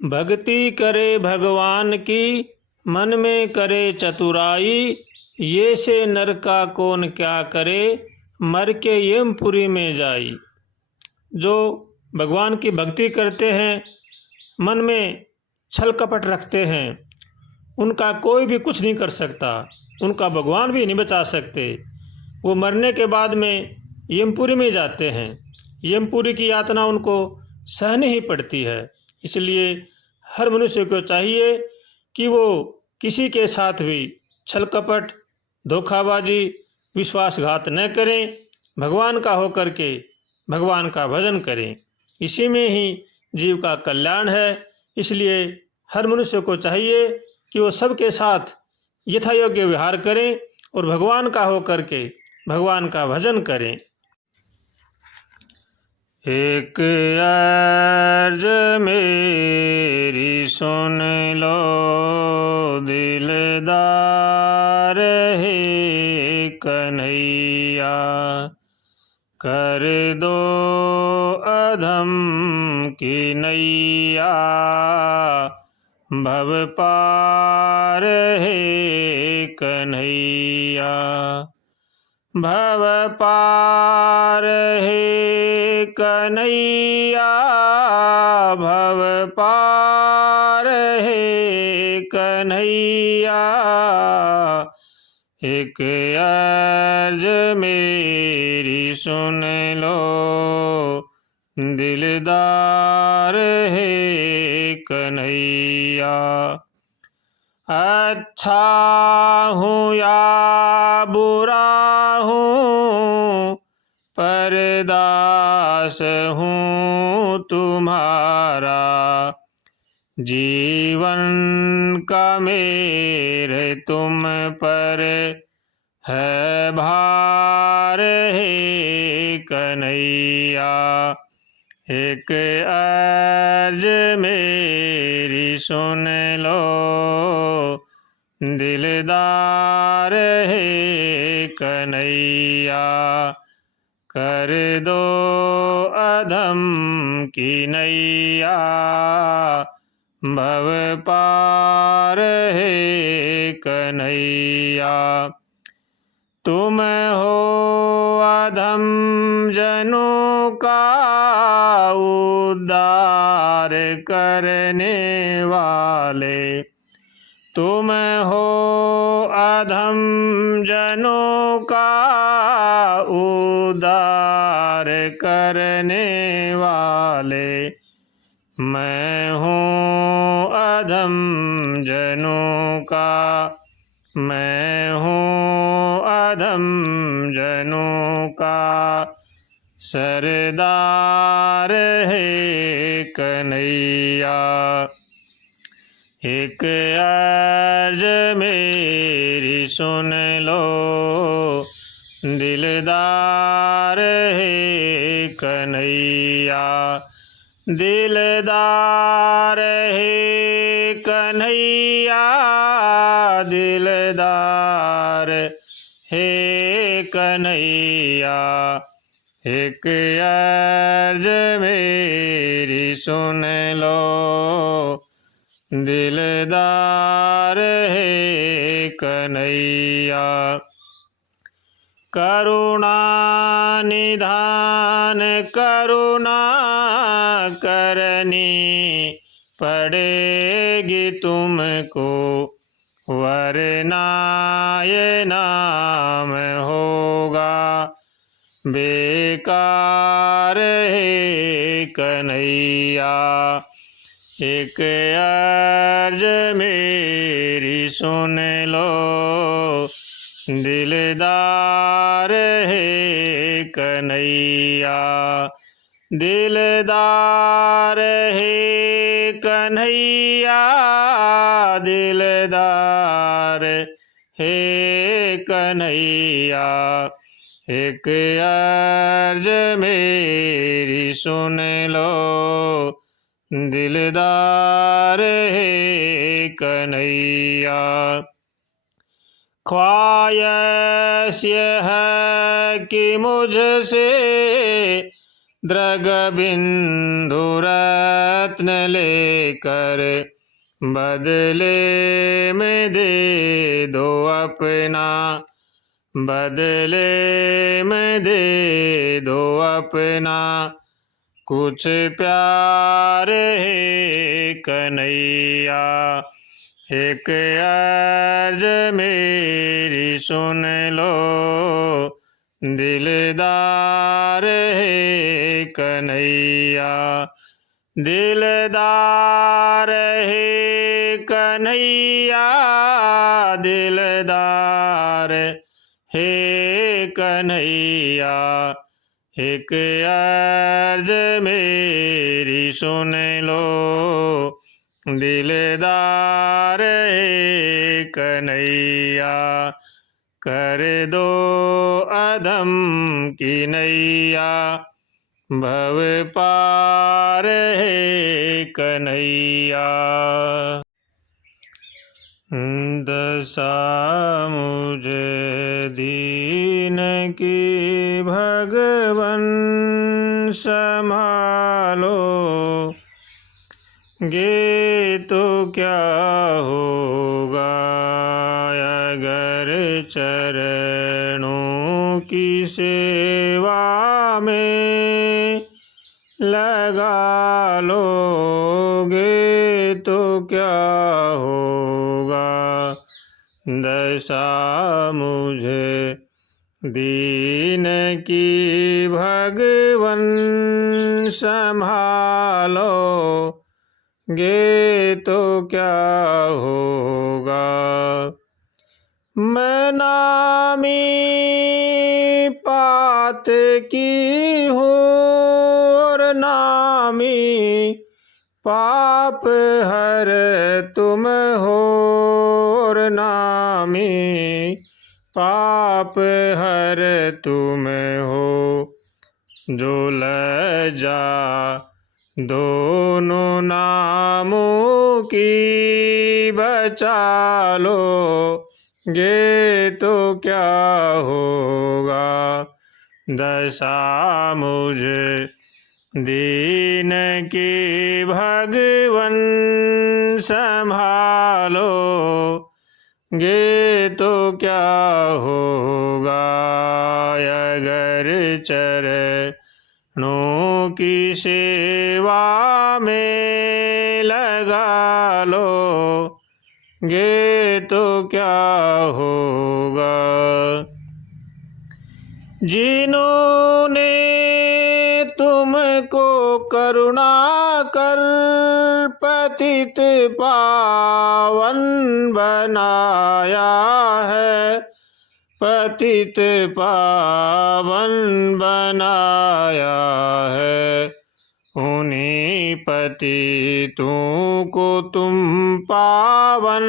भक्ति करे भगवान की, मन में करे चतुराई। ये से नर का कौन क्या करे, मर के यमपुरी में जाई। जो भगवान की भक्ति करते हैं, मन में छल कपट रखते हैं, उनका कोई भी कुछ नहीं कर सकता, उनका भगवान भी नहीं बचा सकते। वो मरने के बाद में यमपुरी में जाते हैं। यमपुरी की यातना उनको सहनी ही पड़ती है। इसलिए हर मनुष्य को चाहिए कि वो किसी के साथ भी छल कपट, धोखाबाजी, विश्वासघात न करें। भगवान का होकर के भगवान का भजन करें। इसी में ही जीव का कल्याण है। इसलिए हर मनुष्य को चाहिए कि वो सबके साथ यथायोग्य व्यवहार करें और भगवान का होकर के भगवान का भजन करें। एक अर्ज मेरी सुन लो दिलदार है कन्हैया, कर दो अधम की नैया, भव पार है कन्हैया। भव पार है कन्हैया, भव पार है कन्हैया। एक अर्ज मेरी सुन लो दिलदार है कन्हैया। अच्छा हूँ या बुरा हूँ, परदास हूँ तुम्हारा। जीवन का मेरे तुम पर है भार है कन्हैया। एक अर्ज मेरी सुन लो दिलदार है कन्हैया, कर दो अधम की नैया, भव पार है कन्हैया। तुम हो अधम जनों का उद्धार करने वाले। तुम हो अधम जनों का उद्धार करने वाले। मैं हूँ अधम जनों का, मैं हूँ अधम जनों का सरदार है कन्हैया। एक अर्ज मेरी सुन लो दिलदार है कन्हैया। दिलदार है कन्हैया, दिलदार है कन्हैया। एक अर्ज मेरी सुन लो दिलदार है कन्हैया। करुणा निधान करुणा करनी पड़ेगी तुमको, वरना ये नाम होगा बेकार है कन्हैया। एक अर्ज मेरी सुन लो दिलदार है कन्हैया। दिलदार है कन्हैया, दिलदार है कन्हैया। एक अर्ज मेरी सुन लो दिलदार है कन्हैया। ख्वाहिश है कि मुझसे दृग बिंदु रत्न लेकर बदले में दे दो अपना, बदले में दे दो अपना। कुछ प्यार है कन्हैया, एक अर्ज मेरी सुन लो, दिलदार है कन्हैया, दिलदार है कन्हैया, दिलदार है कन्हैया। एक अर्ज मेरी सुन लो, दिलदार है कन्हैया। कर दो अधम की नैया, भव पार है कन्हैया। दशा मुझे दीन की भगवन संभालो, गे तो क्या होगा अगर चरणों की सेवा में लगा लोगे तो क्या होगा। दशा मुझे दीन की भगवन संभालो, गे तो क्या होगा। मैं नामी पात की हूँ और नामी पाप हर तुम हो, और नामी पाप हर तुम हो। जो लज्जा दोनों नामों की बचा लो, गे तो क्या होगा। दशा मुझे दीन की भगवन संभालो, गे तो क्या होगा अगर चरणों की सेवा में लगा लो, गे तो क्या होगा। जिन्होंने तुमको करुणा कर पतित पावन बनाया है, पतित पावन बनाया है। उन्हीं पतितों को तुम पावन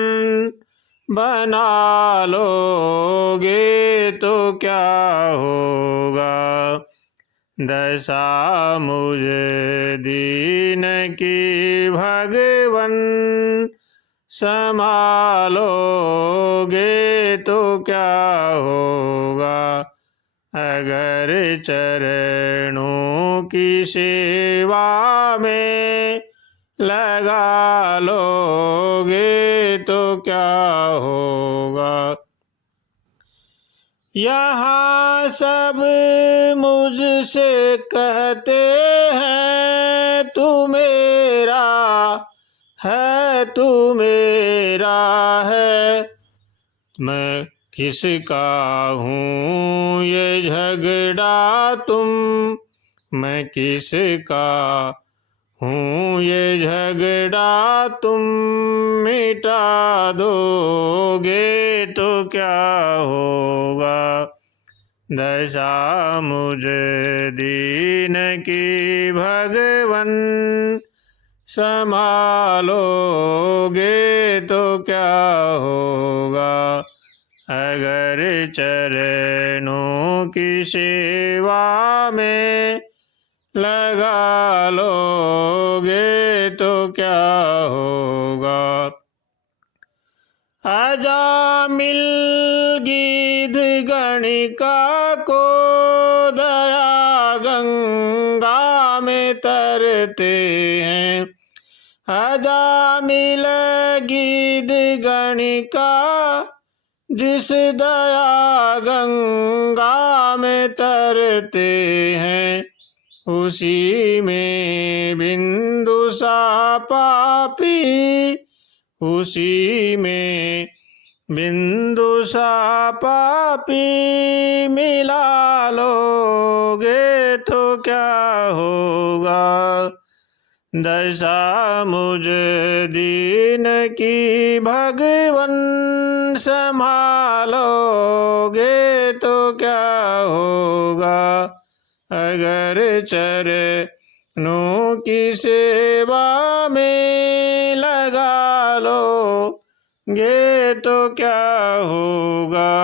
बना लोगे तो क्या होगा। दशा मुझे दीन की भगवन संभालोगे तो क्या होगा। अगर चरणों की सेवा में लगा लोगे तो क्या होगा। यहाँ सब मुझसे कहते हैं तू मेरा है, तू मेरा है। मैं किसका हूँ ये झगड़ा तुम, मैं किसका हूँ ये झगड़ा तुम मिटा दोगे तो क्या होगा। दशा मुझे दीन की भगवन संभालोगे तो क्या होगा। अगर चरणों की सेवा में लगा लोगे तो क्या होगा। अजामिल गिद्ध गणिका को दया गंगा तरते हैं। अजामिल गिद्ध गणिका जिस दया गंगा में तरते हैं, उसी में बिंदु सा पापी, उसी में बिंदु सा पापी मिला लोगे तो क्या होगा। दशा मुझ दीन की भगवन संभालोगे तो क्या होगा। अगर चरणों की सेवा में लगा लोगे तो क्या होगा।